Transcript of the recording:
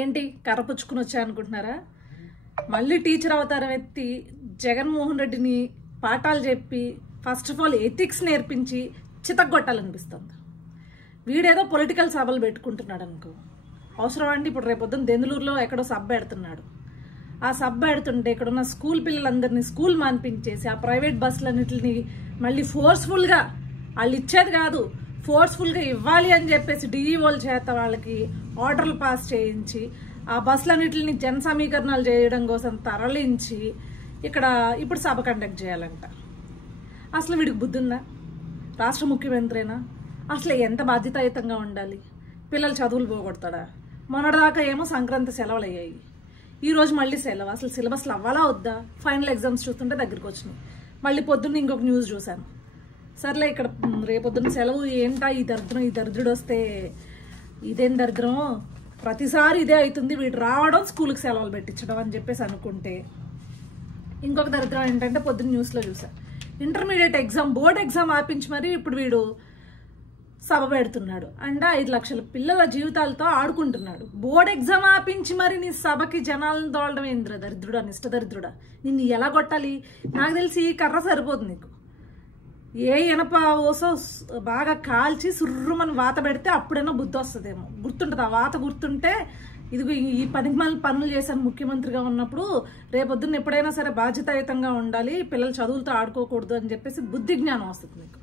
ఏంటి కర్రపుచ్చుకుని వచ్చా అనుకుంటున్నారా? మళ్ళీ టీచర్ అవతారం ఎత్తి జగన్మోహన్ రెడ్డిని పాఠాలు చెప్పి ఫస్ట్ ఆఫ్ ఆల్ ఎథిక్స్ నేర్పించి చితగ్గొట్టాలనిపిస్తుంది. వీడేదో పొలిటికల్ సభలు పెట్టుకుంటున్నాడు అనుకో. అవసరం అండి, ఇప్పుడు రేపొద్దున దెందులూరులో ఎక్కడో సభ పెడుతున్నాడు. ఆ సభ పెడుతుంటే ఇక్కడున్న స్కూల్ పిల్లలందరినీ స్కూల్ మాన్పించేసి ఆ ప్రైవేట్ బస్సులన్నింటినీ మళ్ళీ ఫోర్స్ఫుల్గా వాళ్ళు ఇచ్చేది కాదు, ఫోర్స్ఫుల్గా ఇవ్వాలి అని చెప్పేసి డిఈఓల చేత వాళ్ళకి ఆర్డర్లు పాస్ చేయించి ఆ బస్సులన్నింటిని జన సమీకరణాలు చేయడం కోసం తరలించి ఇక్కడ ఇప్పుడు సభ కండక్ట్ చేయాలంట. అసలు వీడికి బుద్ధి ఉందా? రాష్ట్ర ముఖ్యమంత్రినా? అసలు ఎంత బాధ్యతాయుతంగా ఉండాలి? పిల్లలు చదువులు పోగొడతాడా? మొన్నటిదాకా ఏమో సంక్రాంతి సెలవులు అయ్యాయి, ఈరోజు మళ్ళీ సెలవు. అసలు సిలబస్లు అవ్వాలా వద్దా? ఫైనల్ ఎగ్జామ్స్ చూస్తుంటే దగ్గరికి వచ్చినాయి. మళ్ళీ పొద్దున్న ఇంకొక న్యూస్ చూశాను. సర్లే, ఇక్కడ రేపొద్దున్న సెలవు ఏంటా ఈ దరిద్రం, ఈ దరిద్రుడు వస్తే ఇదేం దరిద్రం, ప్రతిసారి ఇదే అవుతుంది, వీడు రావడం స్కూల్కి సెలవులు పెట్టించడం అని చెప్పేసి అనుకుంటే, ఇంకొక దరిద్రం ఏంటంటే పొద్దున్న న్యూస్లో చూసా, ఇంటర్మీడియట్ ఎగ్జామ్ బోర్డ్ ఎగ్జామ్ ఆపించి మరి ఇప్పుడు వీడు సభ పెడుతున్నాడు. అంటే 5 లక్షల పిల్లల జీవితాలతో ఆడుకుంటున్నాడు. బోర్డ్ ఎగ్జామ్ ఆపించి మరి నీ సభకి జనాలను తోలడం ఏంద్ర దరిద్రుడా, నిష్ట దరిద్రుడా? నిన్ను ఎలా కొట్టాలి? నాకు తెలిసి కర్ర సరిపోదు నీకు. ఏ ఇనప ఓసో బాగా కాల్చి సుర్రుమని వాత పెడితే అప్పుడైనా బుద్ధి వస్తుందేమో. గుర్తుంటుంది ఆ వాత, గుర్తుంటే ఇదిగో ఈ పనులు చేశాను ముఖ్యమంత్రిగా ఉన్నప్పుడు, రేపొద్దున్న ఎప్పుడైనా సరే బాధ్యతాయుతంగా ఉండాలి, పిల్లలు చదువులతో ఆడుకోకూడదు అని చెప్పేసి బుద్ధి జ్ఞానం వస్తుంది నీకు.